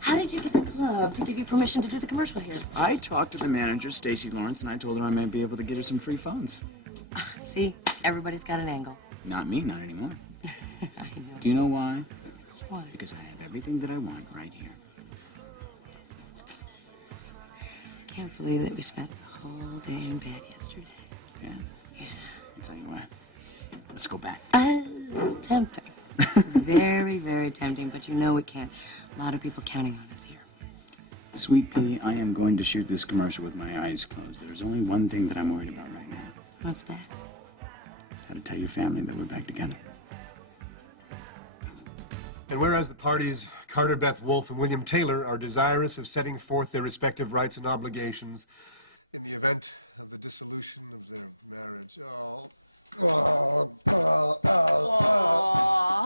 How did you get the club to give you permission to do the commercial here? I talked to the manager, Stacy Lawrence, and I told her I might be able to get her some free phones. See, everybody's got an angle. Not me, not anymore. I know. Do you know why? Why? Because I have everything that I want right here. Can't believe that we spent the whole day in bed yesterday. Yeah? Yeah. I'll tell you what. Let's go back. Tempting. Very, very tempting, but you know we can't. A lot of people counting on us here. Sweet Pea, I am going to shoot this commercial with my eyes closed. There's only one thing that I'm worried about right now. What's that? How to tell your family that we're back together. And whereas the parties, Carter Beth Wolfe and William Taylor, are desirous of setting forth their respective rights and obligations in the event of the dissolution of their marriage. Oh,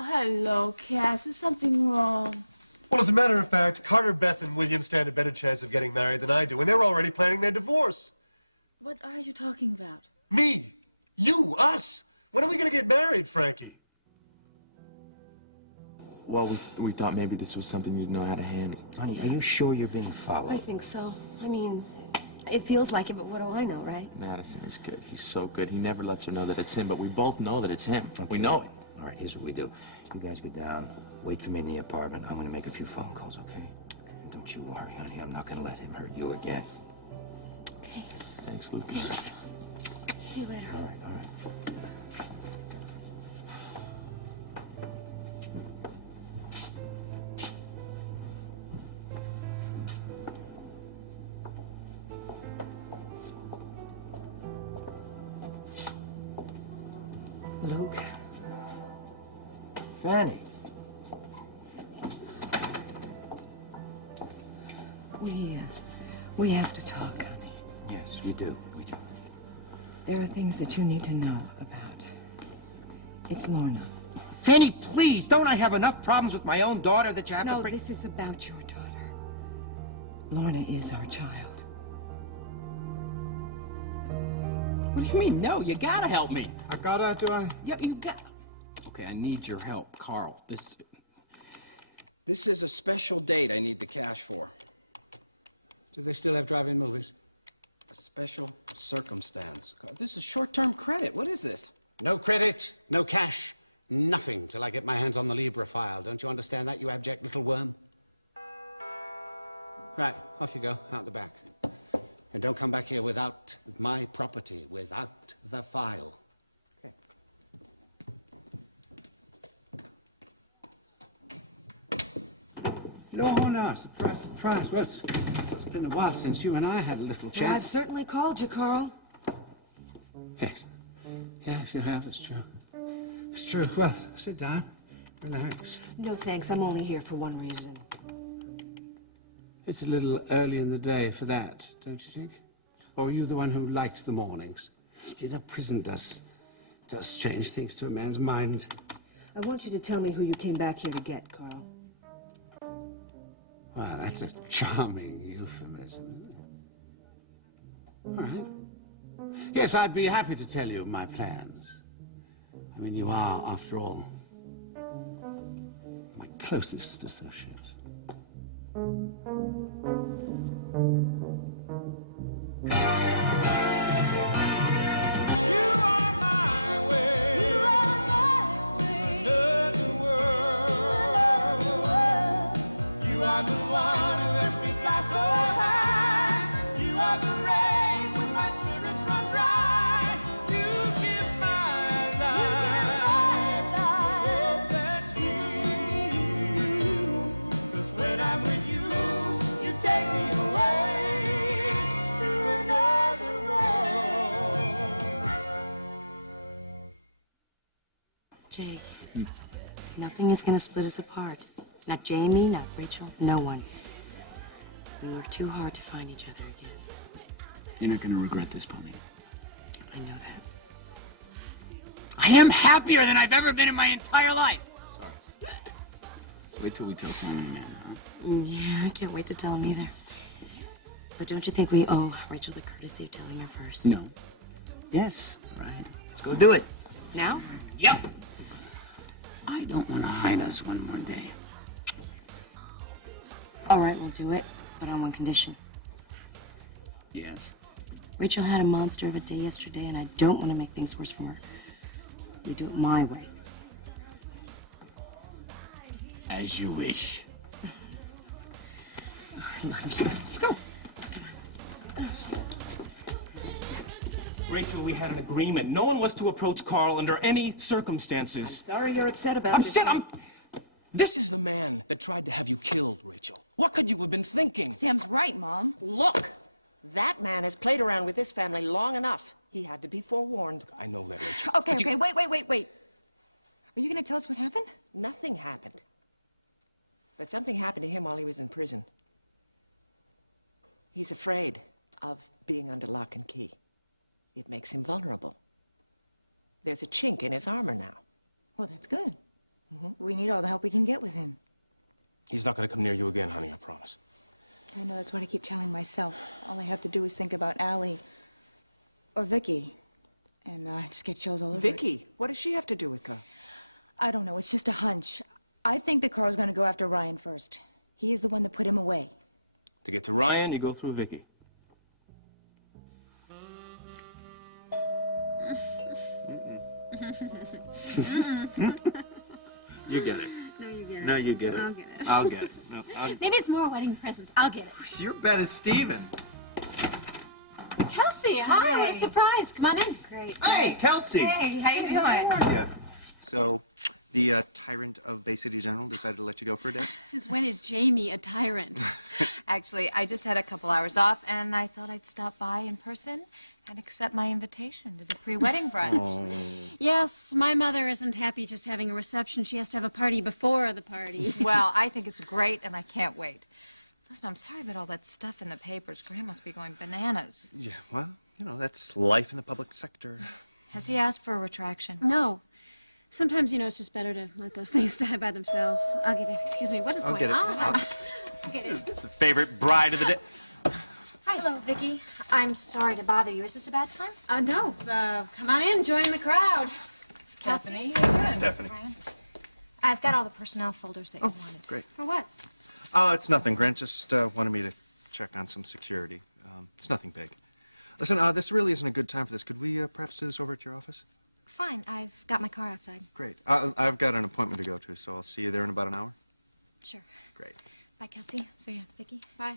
hello, Cass. Is something wrong? Well, as a matter of fact, Carter Beth and William stand a better chance of getting married than I do, and they're already planning their divorce. What are you talking about? Me, you, us. When are we going to get married, Frankie? Well, we thought maybe this was something you'd know how to handle. Honey, are you sure you're being followed? I think so. I mean, it feels like it, but what do I know, right? Madison is good. He's so good. He never lets her know that it's him, but we both know that it's him. Okay. We know it. All right, here's what we do. You guys go down, wait for me in the apartment. I'm going to make a few phone calls, okay? And don't you worry, honey. I'm not going to let him hurt you again. Okay. Thanks, Lucas. Thanks. See you later. All right, all right. Luke? Fanny? We have to talk, honey. Yes, we do. We do. There are things that you need to know about. It's Lorna. Fanny, please! Don't I have enough problems with my own daughter that you have to No, bring... this is about your daughter. Lorna is our child. What do you mean, no? You gotta help me. I gotta, do I? Yeah, you got. Okay, I need your help, Carl. This is a special date I need the cash for. Do they still have drive-in movies? A special circumstance. This is short-term credit. What is this? No credit, no cash, nothing till I get my hands on the Libra file. Don't you understand that, you abject little worm? Right, off you go, out the back. And don't come back here without my property, without the file. Okay. Lorna, surprise, surprise. Well, it's been a while since you and I had a little chat. Well, I've certainly called you, Carl. Yes. Yes, you have. It's true. It's true. Well, sit down. Relax. No, thanks. I'm only here for one reason. It's a little early in the day for that, don't you think? Or are you the one who liked the mornings? You know, prison does strange things to a man's mind. I want you to tell me who you came back here to get, Carl. Well, that's a charming euphemism, isn't it? All right. Yes, I'd be happy to tell you my plans. I mean, you are, after all, my closest associate. Jake, nothing is going to split us apart. Not Jamie, not Rachel, no one. We worked too hard to find each other again. You're not going to regret this, Paulina. I know that. I am happier than I've ever been in my entire life. Sorry. Wait till we tell Sam and Amanda, huh? Yeah, I can't wait to tell him either. But don't you think we owe Rachel the courtesy of telling her first? No. Yes. All right. Let's go do it. Now? Yep. I don't want to hide us one more day. All right, we'll do it, but on one condition. Yes? Rachel had a monster of a day yesterday, and I don't want to make things worse for her. We do it my way. As you wish. I love you. Let's go. Rachel, we had an agreement. No one was to approach Carl under any circumstances. Sorry you're upset about this. This is the man that tried to have you killed, Rachel. What could you have been thinking? Sam's right, Mom. Look, that man has played around with this family long enough. He had to be forewarned. I know that, Rachel. Okay, okay, wait. Are you gonna tell us what happened? Nothing happened. But something happened to him while he was in prison. He's afraid of being under lock and key. It makes him vulnerable. There's a chink in his armor now. Well, that's good. We need all the help we can get with him. He's not going to come near you again, honey, I promise. I know, that's what I keep telling myself. All I have to do is think about Allie or Vicky, and I just get chills all over it. Vicky? What does she have to do with Carl? I don't know, it's just a hunch. I think that Carl's gonna go after Ryan first. He is the one that put him away. To get to Ryan, you go through Vicky. You get it. No, you get it. No, you get it. I'll get it. I'll get it. No, Maybe it's more wedding presents. I'll get it. Your bet is Steven. Kelsey, hi. What a surprise. Come on in. Great. Hey, Kelsey. Hey, how you doing? Yeah. So, the tyrant of Bay City General decided to let you go for a day? Since when is Jamie a tyrant? Actually, I just had a couple hours off, and I thought I'd stop by in person and accept my invitation to the pre-wedding brunch. Yes, my mother isn't happy just having a reception. She has to have a party before the party. Well, I think it's great, and I can't wait. Listen, I'm sorry about all that stuff in the papers. Graham must be going bananas. Yeah, well, you know, that's life in the public sector. Has he asked for a retraction? No. Sometimes, you know, it's just better to let those things die by themselves. I'll get it. Excuse me. What is going on? I'll get it. The favorite bride of the day. Hi. Hello, Vicky. I'm sorry to bother you. Is this a bad time? No. Come on in. Join the crowd. Stephanie. Stephanie. I've got all the personnel folders that you wanted. Great. For what? It's nothing. Grant just wanted me to check on some security. It's nothing big. Listen, this really isn't a good time for this. Could we perhaps do this over at your office? Fine. I've got my car outside. Great. I've got an appointment to go to, so I'll see you there in about an hour. Sure. Great. Bye, Kelsey. See ya. Vicky. Bye.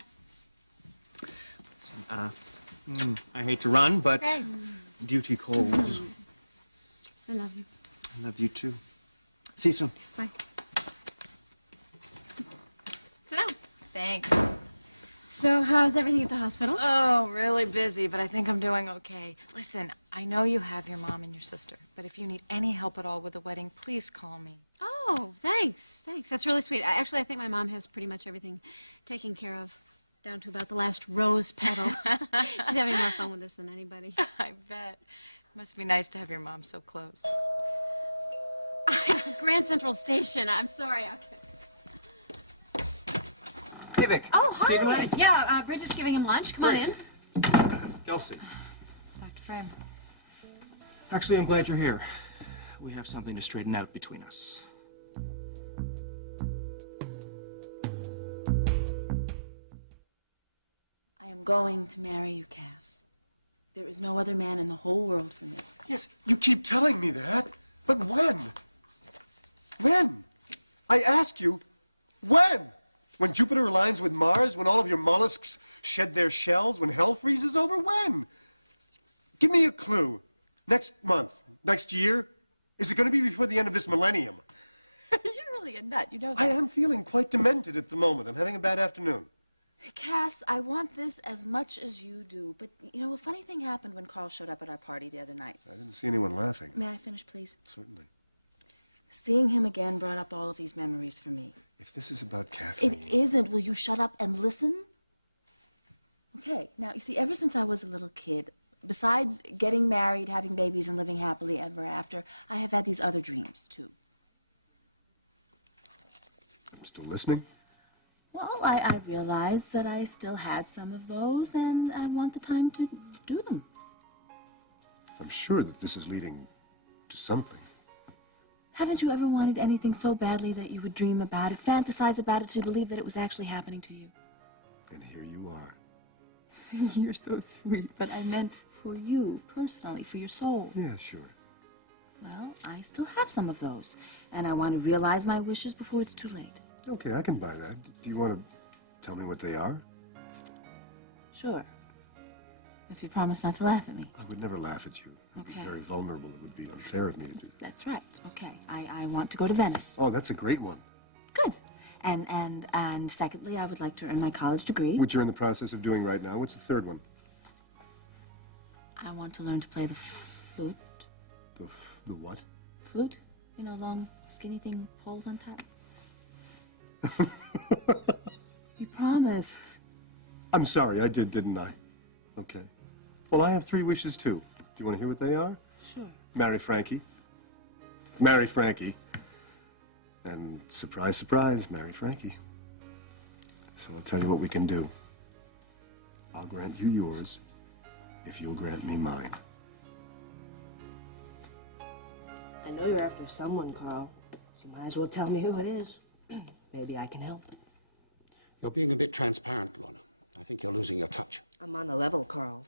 I hate to run, but Okay. duty calls. I love you. I love you too. See you soon. Bye. Sit down. Thanks. So, how's everything at the hospital? Oh, really busy, but I think I'm doing okay. Listen, I know you have your mom and your sister, but if you need any help at all with the wedding, please call me. Oh, thanks. Thanks. That's really sweet. Actually, I think my mom has pretty much everything taken care of, down to about the last rose petal. She's having more fun with this than anybody. I bet. Must be nice to have your mom so close. Grand Central Station. I'm sorry. Hey, Vic. Oh, hi. Steven ready? Yeah, Bridget's giving him lunch. Come on in. Kelsey. Dr. Frame. Actually, I'm glad you're here. We have something to straighten out between us. I am going to marry you, Cass. There is no other man in the whole world for me. Yes, you keep telling me that. But when? When? I ask you, when? When Jupiter aligns with Mars? When all of your mollusks shed their shells? When hell freezes over? When? Give me a clue. Next month? Next year? Is it going to be before the end of this millennium? You're really a nut, you know that. I am feeling quite demented at the moment. I'm having a bad afternoon. Cass, I want this as much as you do, but, you know, a funny thing happened when Carl showed up at our party the other night. I didn't see anyone laughing. May I finish, please? Certainly. Seeing him again brought up all of these memories for me. If this is about Kathleen... It isn't. Will you shut up and listen? Okay, now, you see, ever since I was a little kid, besides getting married, having babies, and living happily ever after, I have had these other dreams, too. I'm still listening. Well, I realized that I still had some of those, and I want the time to do them. I'm sure that this is leading to something. Haven't you ever wanted anything so badly that you would dream about it, fantasize about it, to believe that it was actually happening to you? And here you are. You're so sweet, but I meant for you, personally, for your soul. Yeah, sure. Well, I still have some of those, and I want to realize my wishes before it's too late. Okay, I can buy that. Do you want to tell me what they are? Sure. If you promise not to laugh at me. I would never laugh at you. You'd Okay. be very vulnerable. It would be unfair of me to do that. That's right. Okay. I want to go to Venice. Oh, that's a great one. Good. And secondly, I would like to earn my college degree. Which you're in the process of doing right now. What's the third one? I want to learn to play the flute. The what? Flute? You know, long, skinny thing with holes on top. You promised. I'm sorry, I did, didn't I? Okay. Well, I have 3 wishes, too. Do you want to hear what they are? Sure. Marry Frankie. Marry Frankie. And surprise, surprise, marry Frankie. So I'll tell you what we can do. I'll grant you yours if you'll grant me mine. I know you're after someone, Carl. So you might as well tell me who it is. Maybe I can help. You're being a bit transparent, Lorna. I think you're losing your touch. I'm on the level, Carl.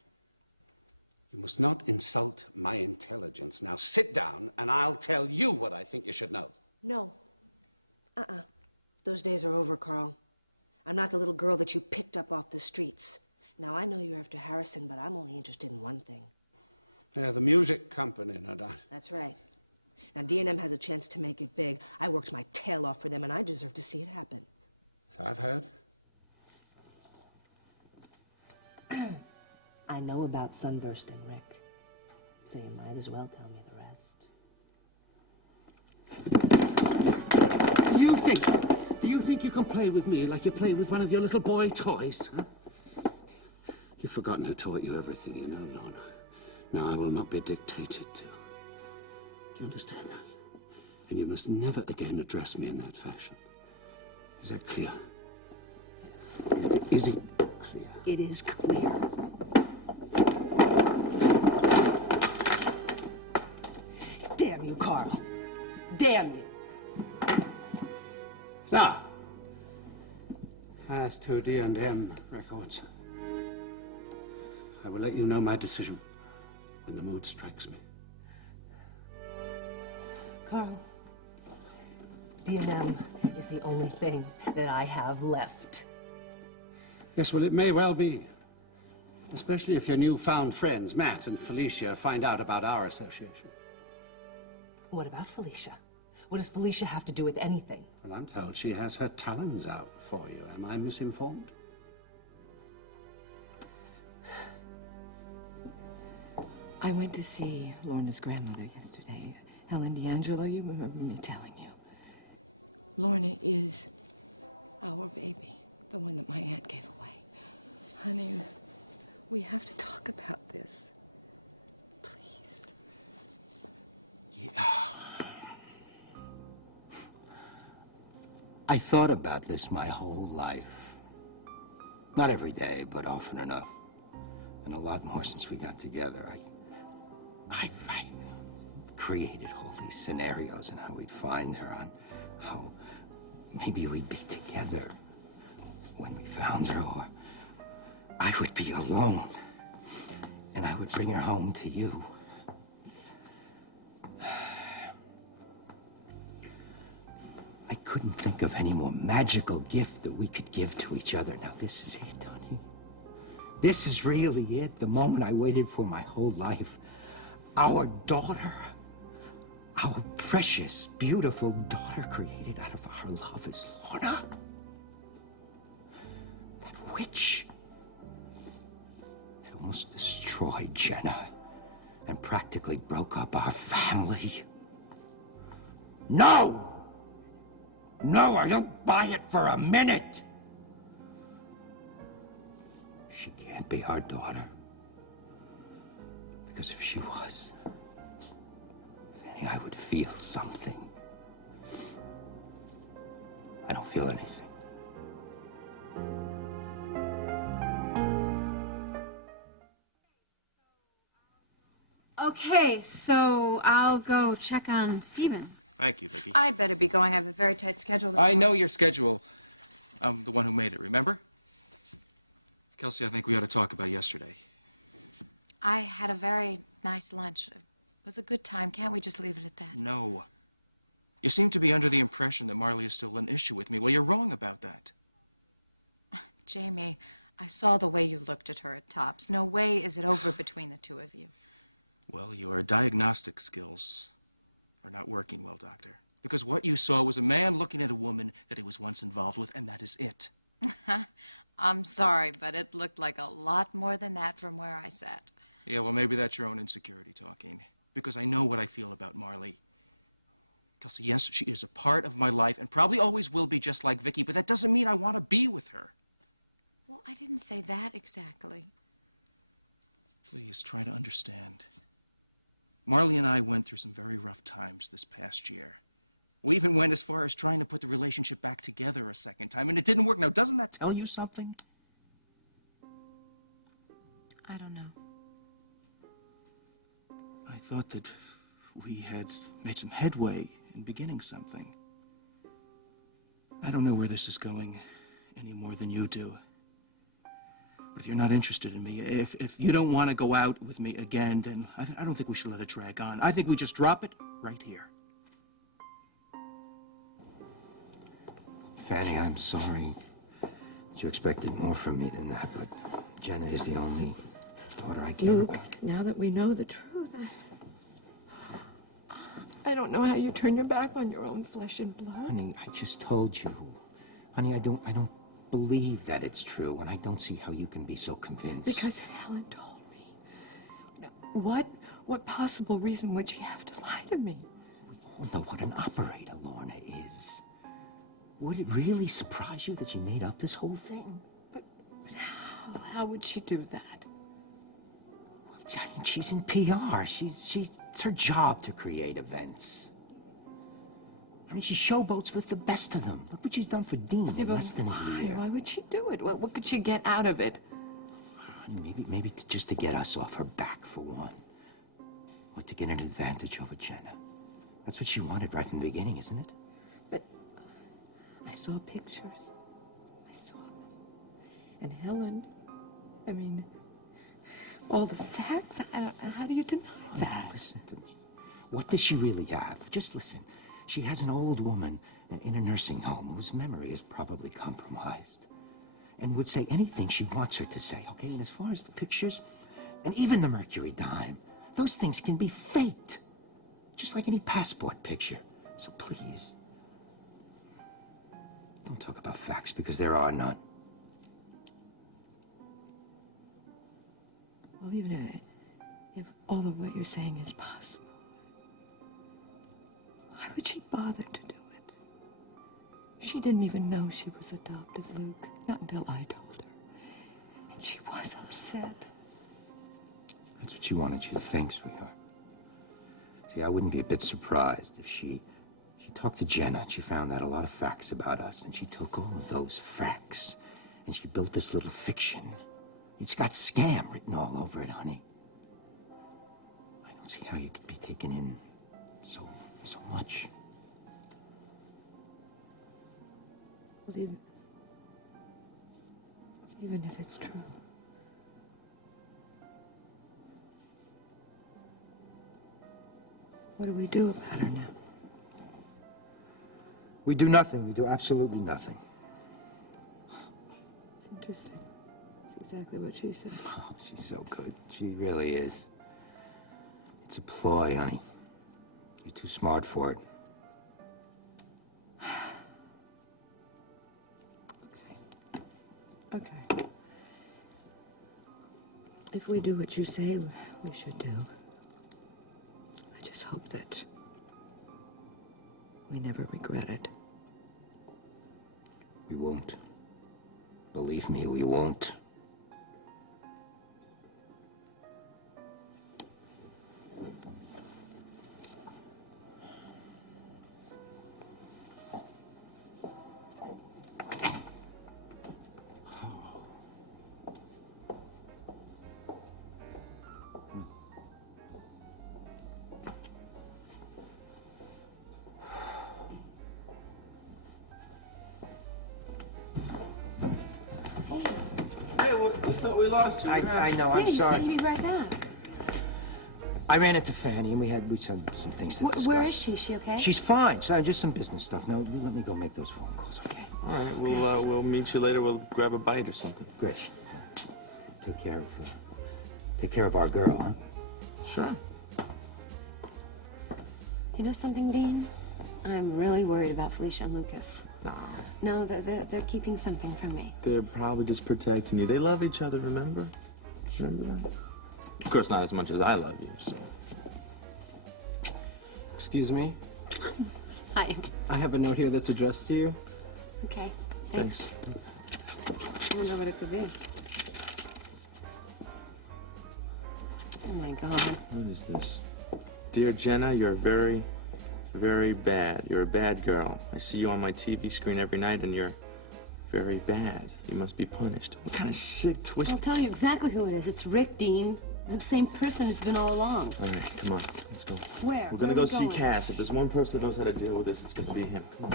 You must not insult my intelligence. Now sit down, and I'll tell you what I think you should know. No. Those days are over, Carl. I'm not the little girl that you picked up off the streets. Now, I know you're after Harrison, but I'm only interested in one thing. Yeah, the music company, no doubt. That's right. Now, D&M has a chance to make it big. I worked my tail off for them, and I deserve to see it happen. So I've heard. I know about Sunburst and Rick, so you might as well tell me the rest. Do you think you can play with me like you play with one of your little boy toys? Huh? You've forgotten who taught you everything you know, Lorna. Now I will not be dictated to. Do you understand that? And you must never again address me in that fashion. Is that clear? Yes. Is it clear? It is clear. Damn you, Carl. Damn you. Now, as to D&M Records, I will let you know my decision when the mood strikes me. Carl, D&M is the only thing that I have left. Yes, well, it may well be. Especially if your newfound friends, Matt and Felicia, find out about our association. What about Felicia? What does Felicia have to do with anything? Well, I'm told she has her talons out for you. Am I misinformed? I went to see Lorna's grandmother yesterday. Helen D'Angelo, you remember me telling you. Lorna is our baby, the one that my aunt gave away. Honey, we have to talk about this. Please. Yeah. I thought about this my whole life. Not every day, but often enough. And a lot more since we got together. I created all these scenarios and how we'd find her, on how maybe we'd be together when we found her, or I would be alone and I would bring her home to you. I couldn't think of any more magical gift that we could give to each other. Now, this is it, honey. This is really it, the moment I waited for my whole life. Our daughter, our precious, beautiful daughter created out of our love is Lorna. That witch. It almost destroyed Jenna and practically broke up our family. No! No, I don't buy it for a minute. She can't be our daughter. Because if she was, Fanny, I would feel something. I don't feel anything. Okay, so I'll go check on Stephen. Thank you, Vicky. I'd better be going. I have a very tight schedule. I know your schedule. I'm the one who made it, remember? Kelsey, I think we ought to talk about yesterday. I had a very nice lunch. It was a good time. Can't we just leave it at that? No. You seem to be under the impression that Marley is still an issue with me. Well, you're wrong about that. Jamie, I saw the way you looked at her at Tops. No way is it over between the two of you. Well, your diagnostic skills are not working well, Doctor. Because what you saw was a man looking at a woman that he was once involved with, and that is it. I'm sorry, but it looked like a lot more than that from where I sat. Yeah, well, maybe that's your own insecurity talking. Because I know what I feel about Marley. Kelsey, yes, she is a part of my life and probably always will be, just like Vicky, but that doesn't mean I want to be with her. Well, I didn't say that exactly. Please, try to understand. Marley and I went through some very rough times this past year. We even went as far as trying to put the relationship back together a second time, and it didn't work. Now, doesn't that tell you something? I don't know. I thought that we had made some headway in beginning something. I don't know where this is going any more than you do. But if you're not interested in me, if you don't want to go out with me again, then I don't think we should let it drag on. I think we just drop it right here. Fanny, I'm sorry that you expected more from me than that, but Jenna is the only daughter I care Luke, about. now that we know the truth, I don't know how you turn your back on your own flesh and blood. Honey, I just told you. Honey, I don't believe that it's true, and I don't see how you can be so convinced. Because Helen told me. Now, what possible reason would she have to lie to me? We all know what an operator Lorna is. Would it really surprise you that she made up this whole thing? But how would she do that? Well, I mean, she's in PR. It's her job to create events. I mean, she showboats with the best of them. Look what she's done for Dean in less than a year. Why would she do it? What could she get out of it? Maybe just to get us off her back, for one. Or to get an advantage over Jenna. That's what she wanted right from the beginning, isn't it? But I saw pictures. I saw them. And Helen, I mean, all the facts. How do you deny that? Listen to me. What does she really have? Just listen. She has an old woman in a nursing home whose memory is probably compromised and would say anything she wants her to say, okay? And as far as the pictures, and even the Mercury dime, those things can be faked, just like any passport picture. So please, don't talk about facts, because there are none. Well, even if all of what you're saying is possible, why would she bother to do it? She didn't even know she was adopted, Luke. Not until I told her. And she was upset. That's what she wanted you to think, sweetheart. See, I wouldn't be a bit surprised if she talked to Jenna and she found out a lot of facts about us, and she took all of those facts and she built this little fiction. It's got scam written all over it, honey. I don't see how you could be taken in so much. Well, even if it's true, what do we do about her now? We do nothing. We do absolutely nothing. It's interesting. It's exactly what she said. Oh, she's so good. She really is. It's a ploy, honey. You're too smart for it. Okay. If we do what you say we should do, I just hope that we never regret it. We won't. Believe me, we won't. thought we lost you. I know, I'm Yeah, you sorry. said you'd be right back. I ran into Fanny, and we had some things to discuss. Where is she? Is she okay? She's fine. So just some business stuff. Now, you let me go make those phone calls, okay? All right, we'll meet you later. We'll grab a bite or something. Great. Take care of our girl, huh? Sure. You know something, Dean? I'm really worried about Felicia and Lucas. No. No, they're keeping something from me. They're probably just protecting you. They love each other, remember? Remember that? Of course, not as much as I love you, so. Excuse me? Hi. I have a note here that's addressed to you. Okay, thanks. I wonder what it could be. Oh, my God. What is this? Dear Jenna, you're very, very bad. You're a bad girl. I see you on my TV screen every night, and you're very bad. You must be punished. What kind of sick, twisted... I'll tell you exactly who it is. It's Rick, Dean. The same person it's been all along. All right, come on. Let's go. Where? We're gonna Where are go we see going? Cass. If there's one person that knows how to deal with this, it's gonna be him. Come on.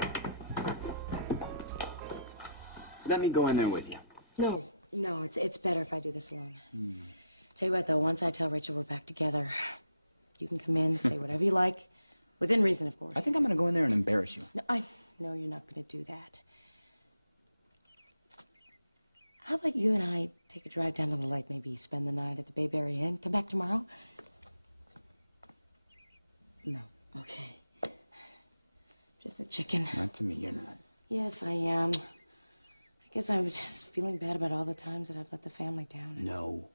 Let me go in there with you. No, it's better if I do this alone. Tell you what, though, once I tell Rachel we're back together, you can come in, say whatever you like, within reason, of course. I think I'm gonna go in there and embarrass you. No, I know you're not going to do that. How about you and I take a drive down to the lake, maybe spend the night at the Bayberry Inn, come back tomorrow? No, okay. Just a chicken. Not to me, you're not. Yes, I am. I guess I'm just feeling bad about all the times that I've let the family down. No.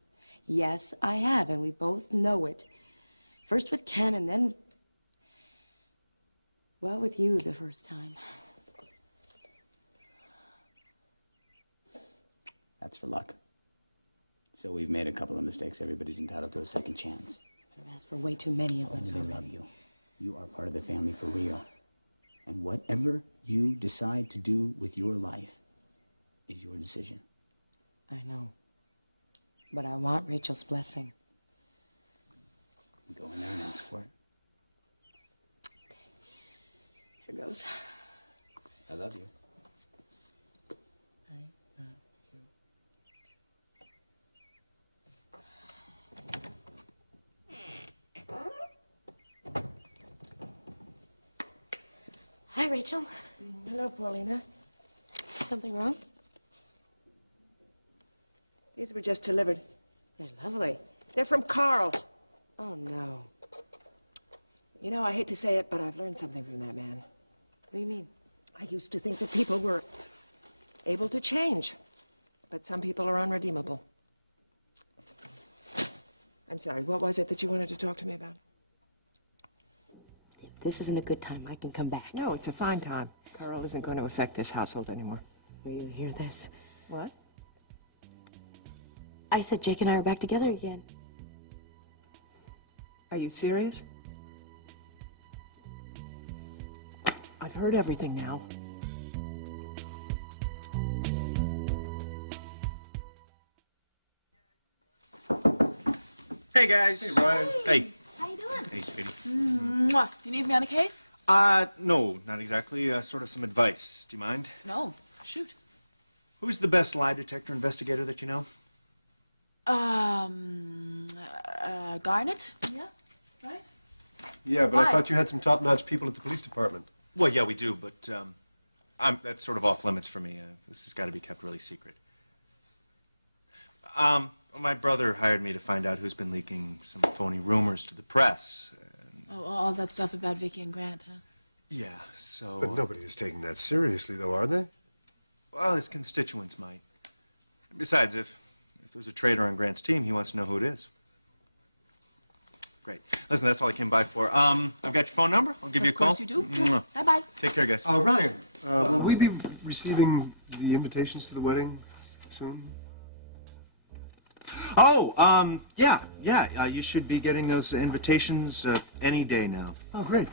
Yes, I have, and we both know it. First with Ken, and then, well, with you the first time. That's for luck. So we've made a couple of mistakes. Everybody's entitled to a second chance. I've asked for way too many of them. They love you. You are part of the family for real. And whatever you decide to do with your life is your decision. I know. But I want Rachel's blessing. Go in there and ask for it. Here goes. I love you. I love you. Hi, Rachel. Hello, Paulina. Something wrong? These were just delivered. They're lovely. They're from Carl. Oh, no. You know, I hate to say it, but I've learned something from that man. What do you mean? I used to think that people were able to change, but some people are unredeemable. I'm sorry, what was it that you wanted to talk to me about? If this isn't a good time, I can come back. No, it's a fine time. Carl isn't going to affect this household anymore. Will you hear this? What? I said Jake and I are back together again. Are you serious? I've heard everything now. Hey, guys. Hey, Ryan. Hey. How you doing? Hey, sweetie. Mwah. You need me on a case? No, not exactly. Sort of some advice. Do you mind? No. Shoot. Who's the best lie detector investigator that you know? Garnet? Yeah, right? Yeah, but Why? I thought you had some top-notch people at the police department. Well, yeah, we do, but that's sort of off limits for me. This has got to be kept really secret. My brother hired me to find out who's been leaking some phony rumors to the press. Oh, all that stuff about Vicky and Grant, huh? Yeah, so... But nobody is taking that seriously, though, are they? Well, his constituents might. Besides, if there's a traitor on Grant's team, he wants to know who it is. Great. Listen, that's all I came by for. I've got your phone number. I'll give you a call. Of course you do. Mwah. Bye-bye. Take care, guys. Ryan, will we be receiving the invitations to the wedding soon? Oh, yeah. You should be getting those invitations any day now. Oh, great.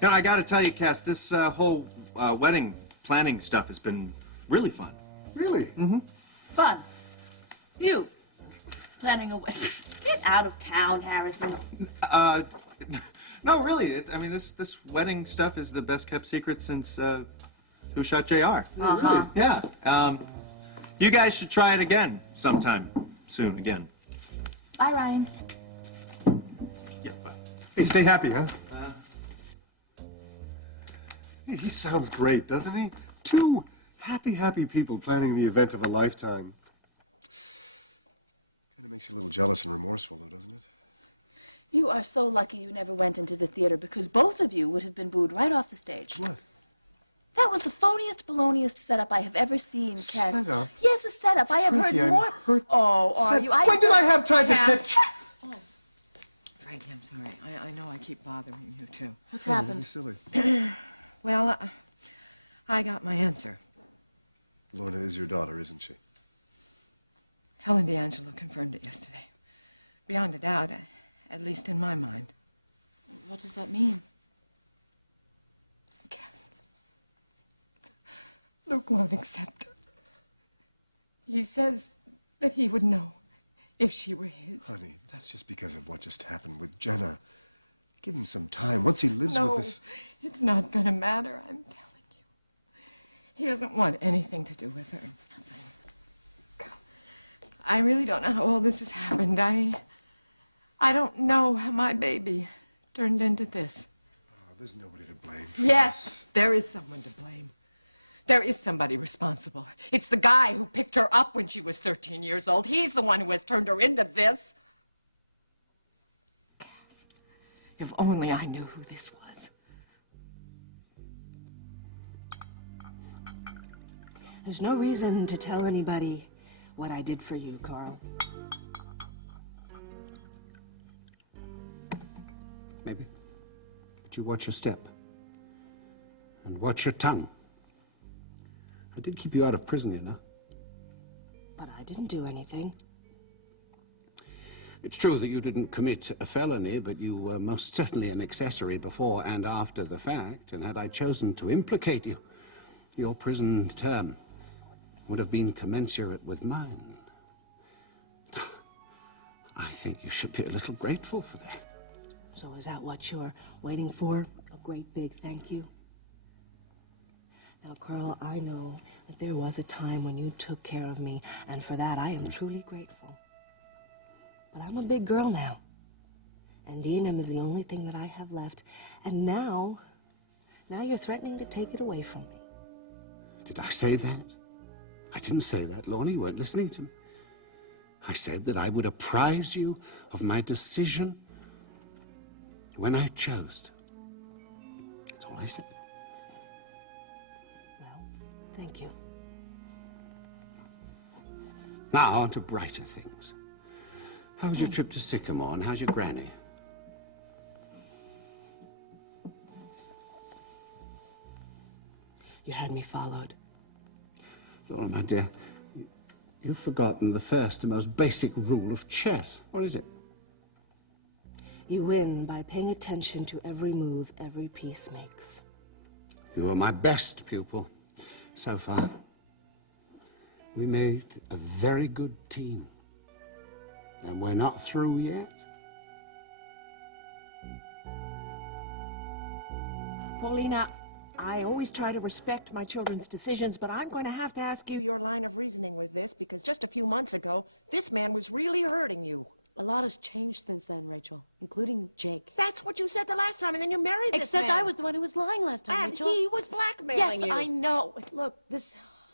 You know, I got to tell you, Cass, this whole wedding planning stuff has been really fun. Really? Mm-hmm. Fun. You. Planning a wedding. Get out of town, Harrison. No, really. I mean, this wedding stuff is the best kept secret since Who Shot J.R. Uh-huh. Yeah. You guys should try it again sometime soon again. Bye, Ryan. Yeah, bye. Hey, stay happy, huh? Hey, he sounds great, doesn't he? Two happy people planning the event of a lifetime. Kind of makes you a little jealous and remorseful, though, doesn't it? You are so lucky you never went into the theater because both of you would have been booed right off the stage. What? That was the phoniest, baloniest setup I have ever seen, Cass. Setup? Yes, a setup. I have Frankie, heard I'm more. hurt. Oh, are you? When did I have time to sit? Frankie, I'm sorry. I know I keep bothering you, too. What's Don't be happened? silly. Well, I got my answer. Lorna is your daughter, isn't she? Helen D'Angelo confirmed it yesterday. Beyond a doubt, at least in my mind. What does that mean? Cass. Luke won't accept her. He says that he would know if she were his. Honey, that's just because of what just happened with Jenna. Give him some time. Once he lives with us... It's not gonna matter, I'm telling you. He doesn't want anything to do with her. Nothing. I really don't know how all this has happened. I don't know how my baby turned into this. Oh, there's nobody to blame for Yes, there is someone to blame. There is somebody responsible. It's the guy who picked her up when she was 13 years old. He's the one who has turned her into this. Cass, if only I knew who this was. There's no reason to tell anybody what I did for you, Carl. Maybe. But you watch your step. And watch your tongue. I did keep you out of prison, you know. But I didn't do anything. It's true that you didn't commit a felony, but you were most certainly an accessory before and after the fact. And had I chosen to implicate you, your prison term would have been commensurate with mine. I think you should be a little grateful for that. So is that what you're waiting for? A great big thank you? Now, Carl, I know that there was a time when you took care of me, and for that I am truly grateful. But I'm a big girl now, and D&M is the only thing that I have left, and now you're threatening to take it away from me. Did I say that? I didn't say that, Lorna. You weren't listening to me. I said that I would apprise you of my decision when I chose to. That's all I said. Well, thank you. Now, on to brighter things. How was your trip to Sycamore, and how's your granny? You had me followed. Laura, my dear, you've forgotten the first and most basic rule of chess. What is it? You win by paying attention to every move every piece makes. You were my best pupil so far. We made a very good team. And we're not through yet. Paulina, I always try to respect my children's decisions, but I'm going to have to ask you your line of reasoning with this, because just a few months ago, this man was really hurting you. A lot has changed since then, Rachel, including Jake. That's what you said the last time, and then you married this Except man. I was the one who was lying last time, And Rachel. he was blackmailing yes, you. Yes, I know. Look,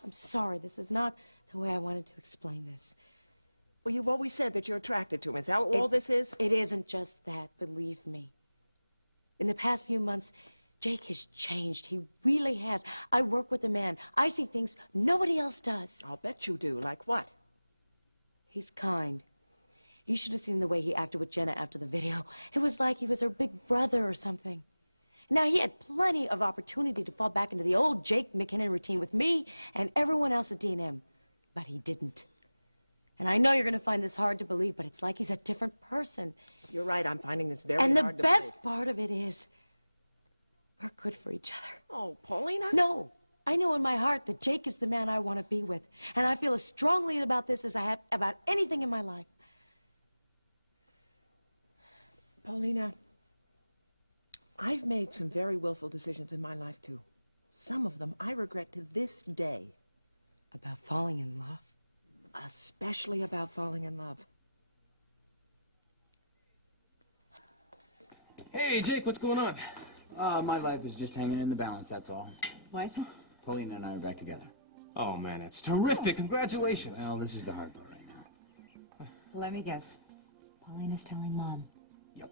I'm sorry, this is not the way I wanted to explain this. Well, you've always said that you're attracted to him. Is that what all this is? It isn't just that, believe me. In the past few months, Jake has changed. He really has. I work with a man. I see things nobody else does. I'll bet you do. Like what? He's kind. You should have seen the way he acted with Jenna after the video. It was like he was her big brother or something. Now, he had plenty of opportunity to fall back into the old Jake McKinnon routine with me and everyone else at D&M, but he didn't. And I know you're going to find this hard to believe, but it's like he's a different person. You're right. I'm finding this very hard to believe. And the best part of it is, we're good for each other. Oh, Paulina? No. I know in my heart that Jake is the man I want to be with. And I feel as strongly about this as I have about anything in my life. Paulina, I've made some very willful decisions in my life, too. Some of them I regret to this day. About falling in love? especially about falling in love. Hey, Jake, what's going on? My life is just hanging in the balance, that's all. What? Paulina and I are back together. Oh, man, that's terrific. Congratulations. Well, this is the hard part right now. Let me guess. Paulina's telling Mom. Yep.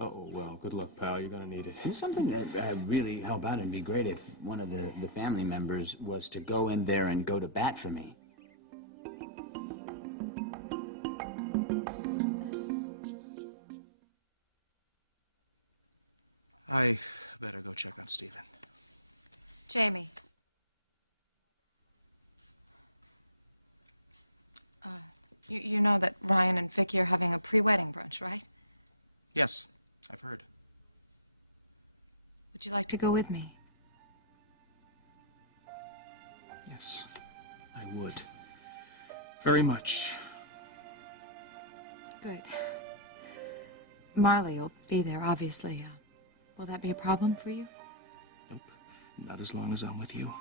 Uh-oh, well, good luck, pal. You're gonna need it. There's something that really help out and be great if one of the family members was to go in there and go to bat for me. I better go check on Stephen. Jamie. You know that Ryan and Vicky are having a pre-wedding brunch, right? Yes, I've heard. Would you like to go with me? Yes, I would. Very much. Good. Marley will be there, obviously. Will that be a problem for you? Nope, not as long as I'm with you.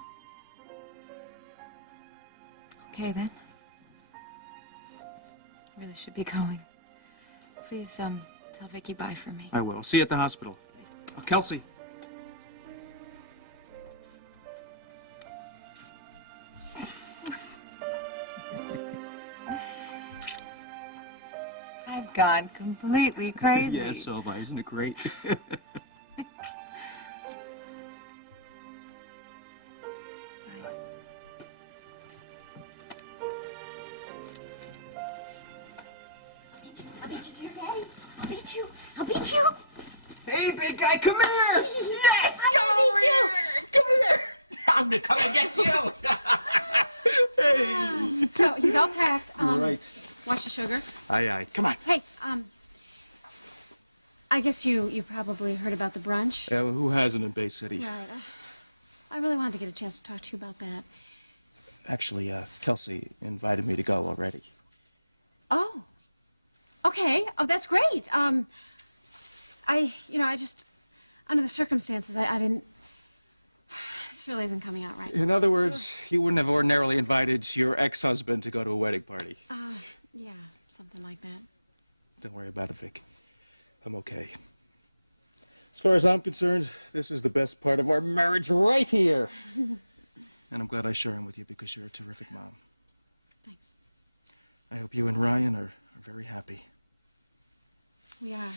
Okay, then. I really should be going. Please, tell Vicky bye for me. I will. See you at the hospital. Okay. Kelsey. I've gone completely crazy. Yeah, so have I. Isn't it great? I'll beat you. Hey, big guy, come here! Yes! Come over here! Come here! I'm gonna come and get you! Hey! So he's all packed. Right. Watch the sugar. Aye, aye. Come on. Hey, I guess you probably heard about the brunch. Well, who hasn't in Bay City? Right. I really wanted to get a chance to talk to you about that. Actually, Kelsey invited me to go already. Oh. Okay. Oh, that's great. I just, under the circumstances, I didn't. This really isn't coming out right. In other words, you wouldn't have ordinarily invited your ex-husband to go to a wedding party. Yeah, something like that. Don't worry about it, Vic. I'm okay. As far as I'm concerned, this is the best part of our marriage right here. And I'm glad I share him with you because you're a terrific mom. Thanks. I hope you and Ryan are very happy. We are.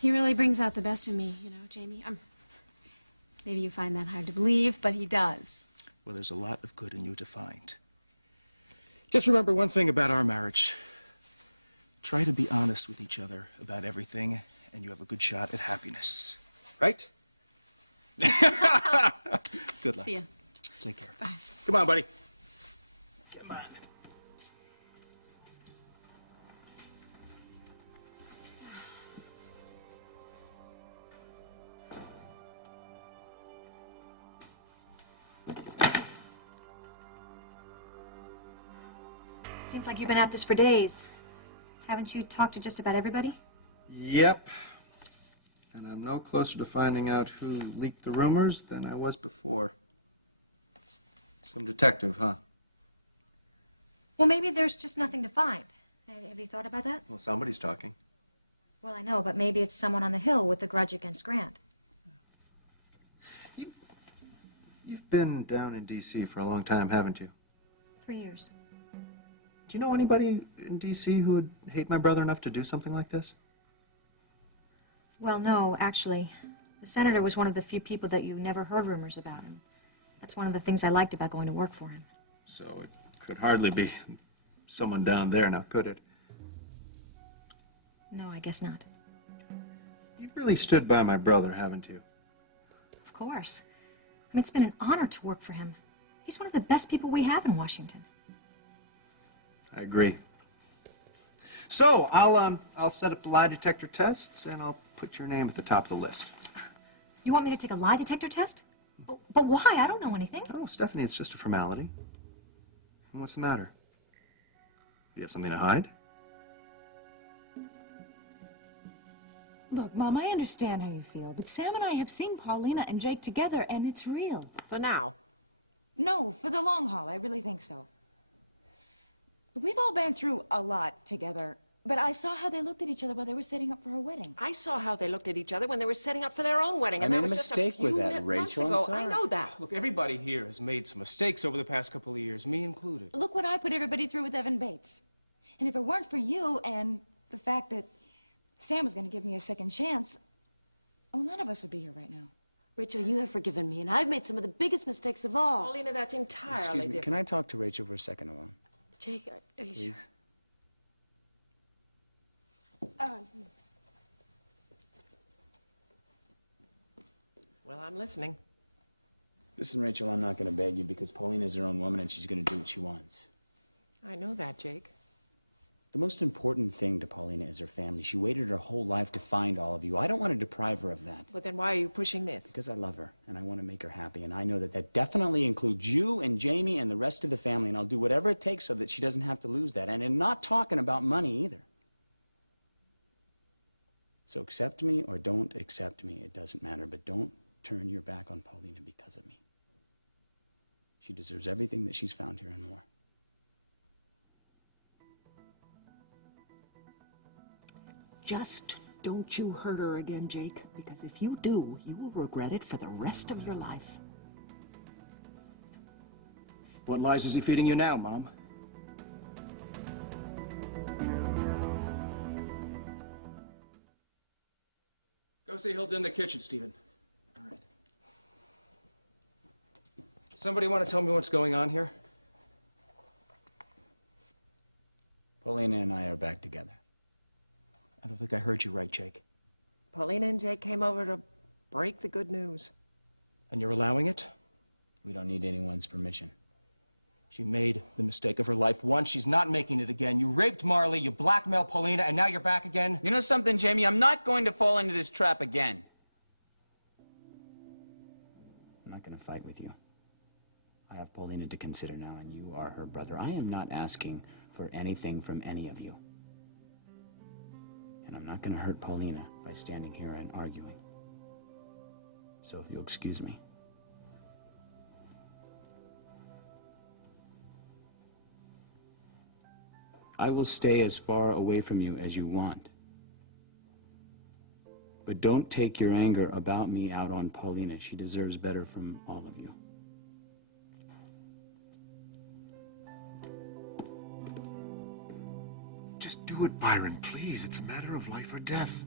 He really brings out the best in me, Jamie. Maybe you find that hard to believe, but he does. Well, there's a lot of good in you to find. Just remember one thing about our marriage. Try to be honest with each other about everything, and you have a good shot at happiness. Right? Good luck. See ya. Take care. Bye. Come on, buddy. Come on. Seems like you've been at this for days. Haven't you talked to just about everybody? Yep. And I'm no closer to finding out who leaked the rumors than I was before. Some detective, huh? Well, maybe there's just nothing to find. Have you thought about that? Well, somebody's talking. Well, I know, but maybe it's someone on the Hill with a grudge against Grant. You've been down in D.C. for a long time, haven't you? 3 years. Do you know anybody in D.C. who would hate my brother enough to do something like this? Well, no, actually. The senator was one of the few people that you never heard rumors about him. That's one of the things I liked about going to work for him. So it could hardly be someone down there now, could it? No, I guess not. You've really stood by my brother, haven't you? Of course. I mean, it's been an honor to work for him. He's one of the best people we have in Washington. I agree. So I'll set up the lie detector tests, and I'll put your name at the top of the list. You want me to take a lie detector test? But why? I don't know anything. Oh, Stephanie, it's just a formality. And what's the matter? Do you have something to hide? Look, Mom, I understand how you feel, but Sam and I have seen Paulina and Jake together, and it's real. For now. No, for the long haul, I really think so. We've all been through a lot together, but I saw how they looked at each other while they were setting up for her wedding. I saw how they looked at each other when they were setting up for their own wedding, I and made that a was just mistake a few with that, months Rachel. I'm ago. sorry. I know that. Look, everybody here has made some mistakes over the past couple of years, me included. Look what I put everybody through with Evan Bates. And if it weren't for you and the fact that Sam was going to give me a second chance, well, none of us would be here right now. Rachel, you have forgiven me, and I've made some of the biggest mistakes of all. Paulina, that's entirely Excuse me, different. can I talk to Rachel for a second alone? Jake, are you Please? Well, I'm listening. Listen, Rachel, I'm not going to beg you because Paulina's her own woman and she's going to do what she wants. I know that, Jake. The most important thing to Paulina is her family. She waited her whole life to find all of you. I don't want to deprive her of that. But then why are you pushing this? Because I love her, and I want to make her happy, and I know that that definitely includes you and Jamie and the rest of the family, and I'll do whatever it takes so that she doesn't have to lose that. And I'm not talking about money either. So accept me or don't accept me, it doesn't matter, but don't turn your back on Paulina because of me. She deserves everything that she's found here and more. Just don't you hurt her again, Jake, because if you do, you will regret it for the rest of your life. What lies is he feeding you now, Mom? Go see Hilda in the kitchen, Stephen. All right. Somebody want to tell me what's going on here? Paulina and I are back together. I don't think I heard you right, Jake. Paulina and Jake came over to break the good news. And you're allowing it? We don't need anyone's permission. She made the mistake of her life once. She's not making it again. You raped Marley, you blackmailed Paulina, and now you're back again? You know something, Jamie? I'm not going to fall into this trap again. I'm not going to fight with you. I have Paulina to consider now, and you are her brother. I am not asking for anything from any of you. And I'm not going to hurt Paulina by standing here and arguing. So if you'll excuse me. I will stay as far away from you as you want. But don't take your anger about me out on Paulina. She deserves better from all of you. Just do it, Byron, please. It's a matter of life or death.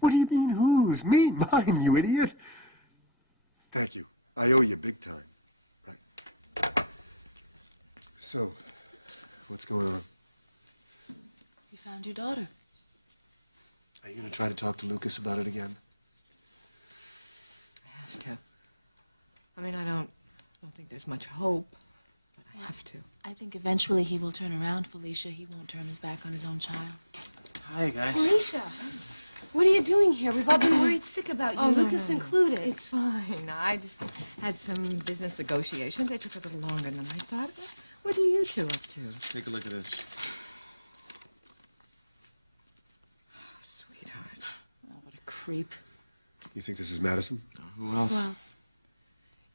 What do you mean, whose? Me? Mine, you idiot. Thank you. I owe you big time. Right. So, what's going on? You found your daughter. Are you going to try to talk to Lucas about it again? I have to. I mean, I don't think there's much hope, but I have to. I think eventually he will turn around, Felicia. He won't turn his back on his own child. Hi, guys. Felicia, what are you doing here? We've all been worried sick about you, Oh, no, Lucas no, no. included. It's fine. I just had some business negotiations. They took a little longer than I thought. What are you two up to? Take a look at this. Oh, sweetheart. Oh, what a creep. You think this is Madison? Who else? Who else?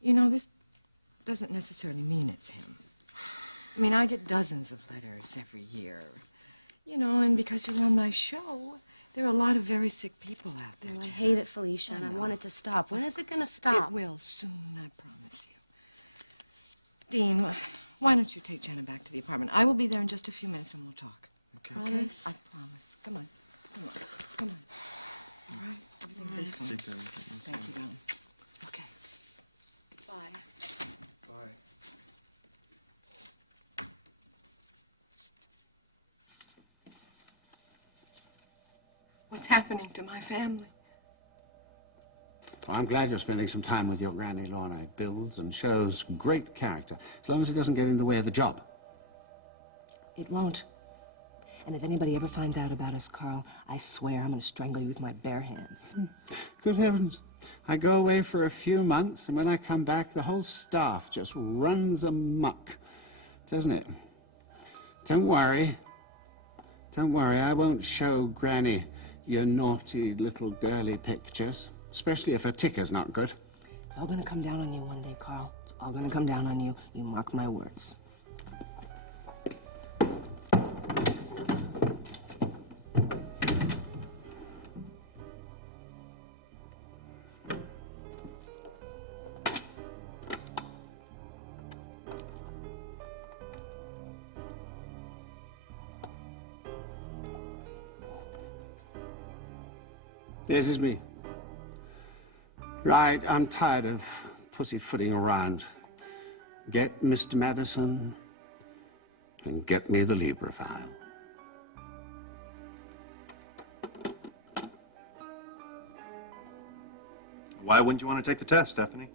You know, this doesn't necessarily mean it's him. I mean, I get dozens of letters every year. You know, and because you're on my show, there are a lot of very sick people out there. Well, I Jenna. hate it, Felicia, and I want it to stop. When is it going to stop? It will soon, I promise you. Dean, why don't you take Jenna back to the apartment? I will be there in just a few minutes and we'll talk. Okay. Promise? I promise. Come on. Come on. Come on. All right? Everything will be fine. Take care of it. Let's Thank go. you, darling. Okay. Bye. Bye. What's happening to my family? Well, I'm glad you're spending some time with your granny, Lorna. It builds and shows great character, as long as it doesn't get in the way of the job. It won't. And if anybody ever finds out about us, Carl, I swear I'm going to strangle you with my bare hands. Good heavens. I go away for a few months, and when I come back, the whole staff just runs amok, doesn't it? Don't worry. Don't worry, I won't show Granny your naughty little girly pictures, especially if her ticker's not good. It's all going to come down on you one day, Carl. It's all going to come down on you. You mark my words. This is me. Right, I'm tired of pussyfooting around. Get Mr. Madison and get me the Libra file. Why wouldn't you want to take the test, Stephanie?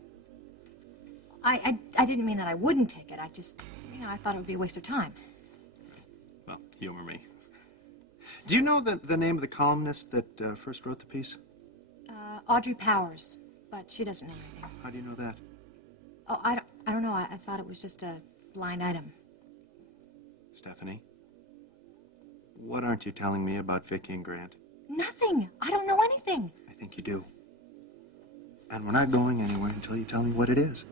I didn't mean that I wouldn't take it. I just, I thought it would be a waste of time. Well, humor me. Do you know the name of the columnist that first wrote the piece? Audrey Powers, but she doesn't know anything. How do you know that? Oh, I don't know. I thought it was just a blind item. Stephanie, what aren't you telling me about Vicky and Grant? Nothing. I don't know anything. I think you do. And we're not going anywhere until you tell me what it is.